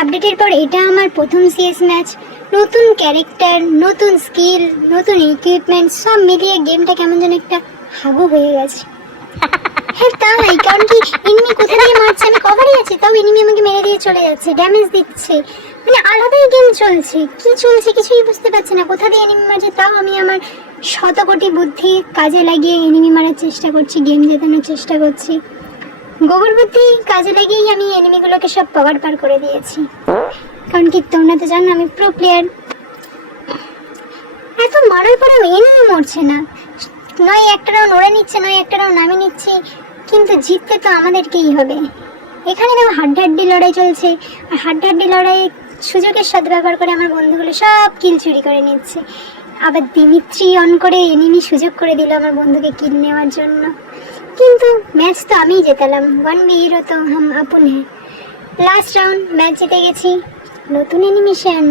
আপডেটের পর এটা আমার প্রথম সিএস ম্যাচ। নতুন ক্যারেক্টার, নতুন স্কিল, নতুন ইকুইপমেন্ট, সব মিলিয়ে গেমটা কেমন যেন একটা হাগু হয়ে গেছে। হ্যাঁ তাই, কারণ কি এনিমি কোথা দিয়ে মারছে, আমি কভারই আছি, তাও এনিমি আমাকে মেরে দিয়ে চলে যাচ্ছে, ড্যামেজ দিচ্ছে, মানে আলাদাই গেম চলছে। কি চলছে কিছুই বুঝতে পারছি না, কোথা দিয়ে এনিমি মারছে, তাও আমি আমার শতকোটি বুদ্ধি কাজে লাগিয়ে এনিমি মারার চেষ্টা করছি, গেম জেতানোর চেষ্টা করছি। গোবর বুদ্ধি কাজে লাগিয়েই আমি এনিমিগুলোকে সব পাওয়ার পার করে দিয়েছি। কারণ কি তোমরা তো জানো আমি প্রো প্লেয়ার। এত মারার পরেও এনিমি মরছে না, নয় একটা রাউন্ড ওরা নিচ্ছে, নয় একটা রাউন্ড আমি নিচ্ছি, কিন্তু জিততে তো আমাদেরকেই হবে। এখানে দেখো হাড্ডাহাড্ডি লড়াই চলছে, আর হাড্ডাহাড্ডি লড়াই সুযোগের সদ্ব্যবহার করে আমার বন্ধুগুলো সব কিল চুরি করে নিচ্ছে। আবার দিমিত্রি অন করে এনিমি সুযোগ করে দিল আমার বন্ধুকে কিল নেওয়ার জন্য, কিন্তু ম্যাচ তো আমিই জেতালাম। 1v0 তো হাম আপন হ্যাঁ। লাস্ট রাউন্ড ম্যাচ জিতে গেছি। নতুন অ্যানিমেশন,